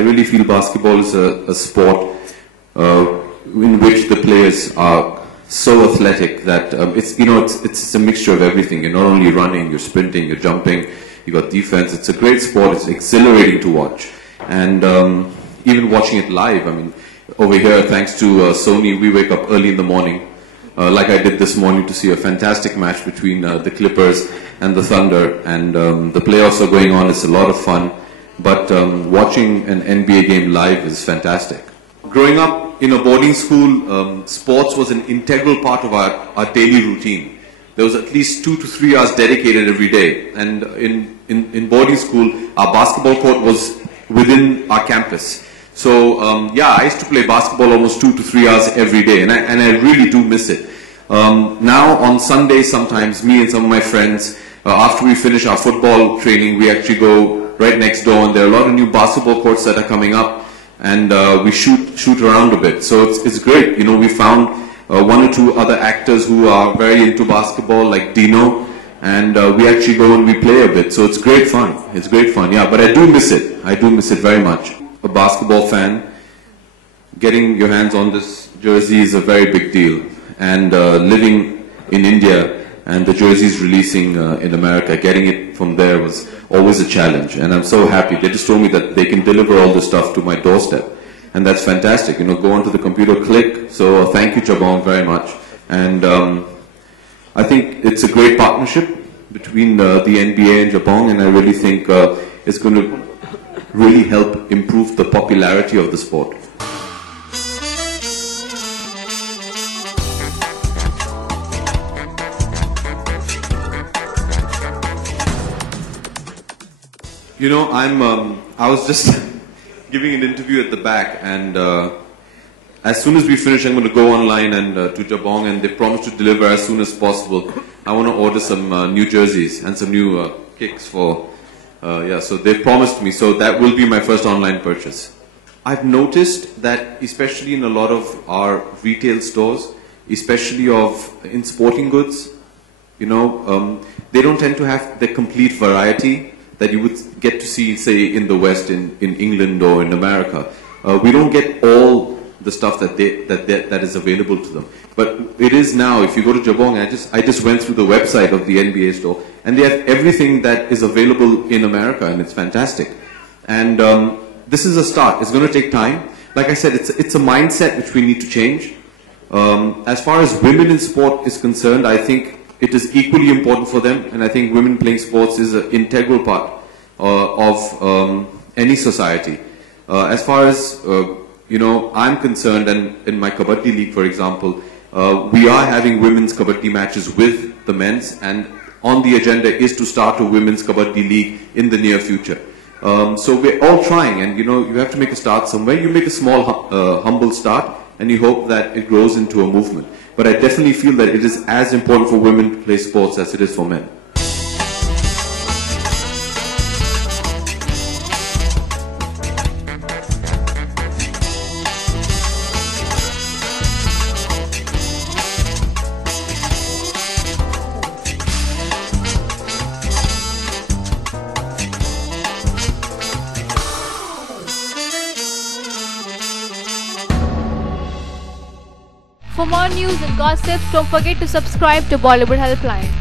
I really feel basketball is a sport in which the players are so athletic that it's a mixture of everything. You're not only running, you're sprinting, you're jumping, you got defense. It's a great sport. It's exhilarating to watch, and even watching it live. I mean, over here, thanks to Sony, we wake up early in the morning, like I did this morning, to see a fantastic match between the Clippers and the Thunder, and the playoffs are going on. It's a lot of fun, but watching an NBA game live is fantastic. Growing up in a boarding school, sports was an integral part of our daily routine. There was at least 2 to 3 hours dedicated every day, and in boarding school, our basketball court was within our campus. So yeah, I used to play basketball almost 2 to 3 hours every day, and I really do miss it. Now on Sundays, sometimes me and some of my friends, after we finish our football training, we actually go right next door, and there are a lot of new basketball courts that are coming up, and we shoot around a bit. So it's great. You know, we found 1 or 2 other actors who are very into basketball, like Dino, and we actually go and we play a bit. So it's great fun. It's great fun, yeah. But I do miss it. I do miss it very much. A basketball fan, getting your hands on this jersey is a very big deal. And living in India and the jerseys releasing in America, getting it from there was always a challenge. And I'm so happy. They just told me that they can deliver all this stuff to my doorstep. And that's fantastic. You know, go onto the computer, click. So thank you, Jabong, very much. And I think it's a great partnership between the NBA and Jabong, and I really think it's going to really help improve the popularity of the sport. You know, I was just giving an interview at the back, and as soon as we finish, I'm going to go online and to Jabong, and they promised to deliver as soon as possible. I want to order some new jerseys and some new kicks for, yeah, so they've promised me, so that will be my first online purchase. I've noticed that especially in a lot of our retail stores, especially in sporting goods, you know, they don't tend to have the complete variety that you would get to see, say, in the West, in England or in America. We don't get all the stuff that is available to them. But it is now. If you go to Jabong, I just went through the website of the NBA store, and they have everything that is available in America, and it's fantastic. And this is a start. It's going to take time. Like I said, it's a mindset which we need to change. As far as women in sport is concerned, I think it is equally important for them, and I think women playing sports is an integral part of any society. As far as you know, I'm concerned, and in my Kabaddi League, for example, we are having women's Kabaddi matches with the men's, and on the agenda is to start a women's Kabaddi League in the near future. So we're all trying, and you know, you have to make a start somewhere. You make a small, humble start, and you hope that it grows into a movement. But I definitely feel that it is as important for women to play sports as it is for men. For more news and gossips, don't forget to subscribe to Bollywood Helpline.